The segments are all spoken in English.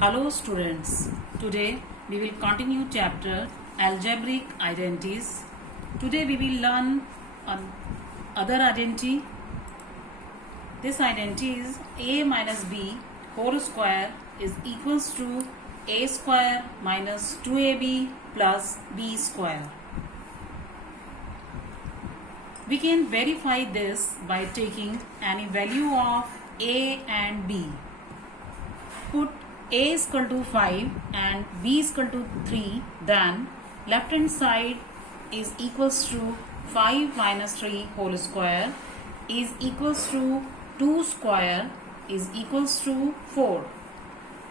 Hello students, today we will continue chapter algebraic identities. Today we will learn other identity. This identity is a minus b whole square is equals to a square minus 2ab plus b square. We can verify this by taking any value of a and b. Put a is equal to 5 and b is equal to 3, then left hand side is equals to 5 minus 3 whole square is equals to 2 square is equals to 4.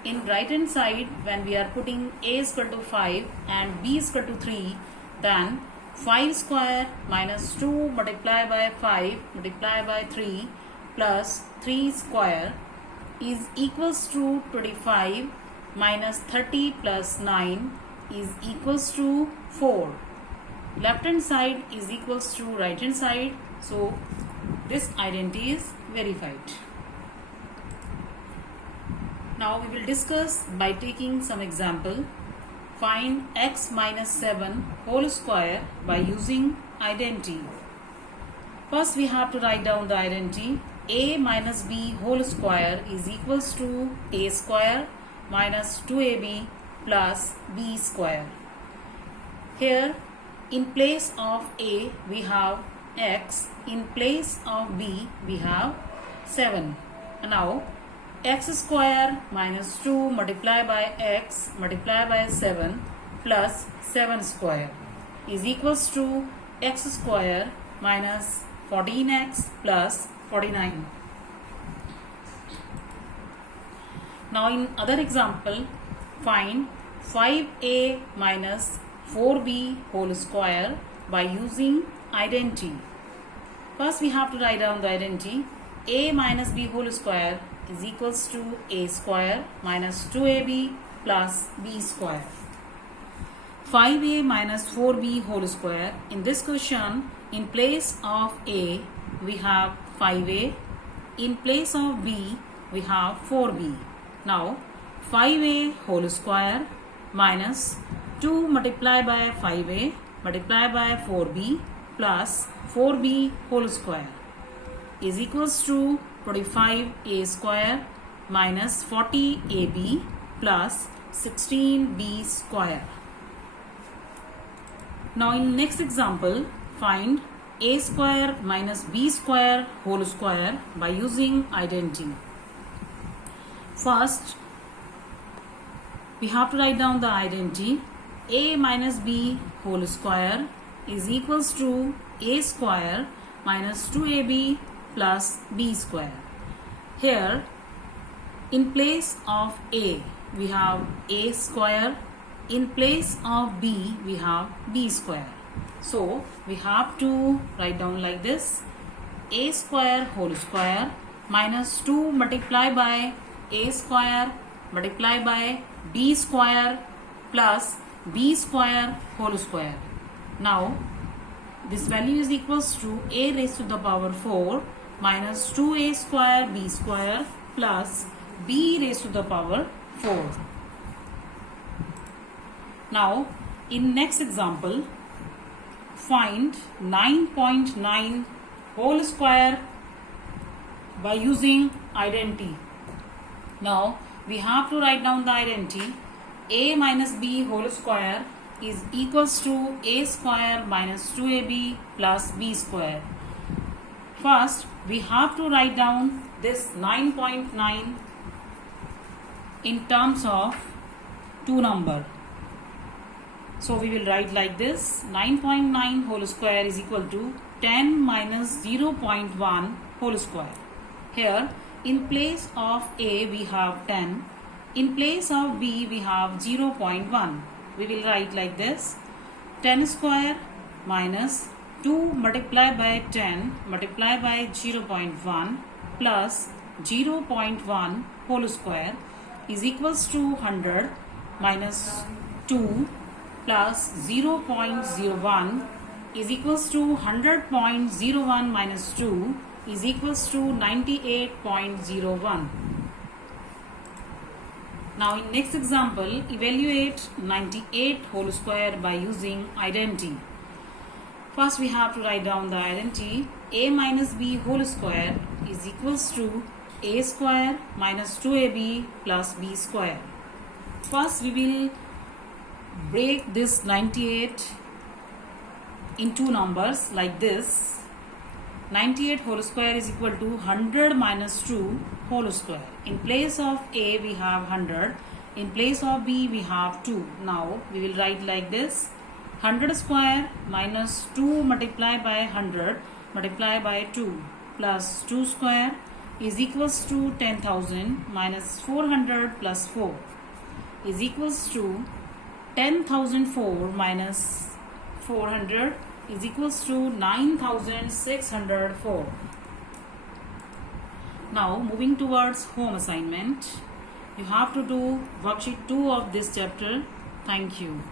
In right hand side, when we are putting a is equal to 5 and b is equal to 3, then 5 square minus 2 multiplied by 5 multiplied by 3 plus 3 square is equals to 25 minus 30 plus 9 is equals to 4. Left hand side is equals to right hand side, so this identity is verified. Now we will discuss by taking some example. Find x minus 7 whole square by using identity. First we have to write down the identity. A minus b whole square is equals to a square minus 2ab plus b square. Here in place of a we have x, in place of b we have 7. Now x square minus 2 multiplied by x multiplied by 7 plus 7 square is equals to x square minus 14x plus 49. Now in other example, find 5a minus 4b whole square by using identity. First we have to write down the identity. A minus b whole square is equals to a square minus 2ab plus b square. 5a minus 4b whole square. In this question, in place of a we have 5a, in place of b we have 4b. Now 5a whole square minus 2 multiplied by 5a multiplied by 4b plus 4b whole square is equals to 25a square minus 40ab plus 16b square. Now in next example, find a square minus b square whole square by using identity. First, we have to write down the identity. A minus b whole square is equals to a square minus 2ab plus b square. Here, in place of a, we have a square. In place of b, we have b square. So we have to write down like this: a square whole square minus 2 multiplied by a square multiplied by b square plus b square whole square. Now this value is equals to a raised to the power 4 minus 2a square b square plus b raised to the power 4. Now in next example, find 9.9 whole square by using identity. Now we have to write down the identity. A minus b whole square is equals to a square minus 2ab plus b square. First we have to write down this 9.9 in terms of two number. So we will write like this: 9.9 whole square is equal to 10 minus 0.1 whole square. Here in place of a we have 10, in place of b we have 0.1. We will write like this: 10 square minus 2 multiplied by 10 multiplied by 0.1 plus 0.1 whole square is equals to 100 minus 2 plus 0.01 is equals to 100.01 minus 2 is equals to 98.01. Now in next example, evaluate 98 whole square by using identity. First we have to write down the identity. A minus b whole square is equals to a square minus 2ab plus b square. First we will break this 98 in two numbers like this. 98 whole square is equal to 100 minus 2 whole square. In place of A we have 100. In place of B we have 2. Now we will write like this. 100 square minus 2 multiplied by 100 multiplied by 2 plus 2 square is equals to 10,000 minus 400 plus 4 is equals to 10,004 minus 400 is equals to 9,604. Now moving towards home assignment, you have to do worksheet 2 of this chapter. Thank you.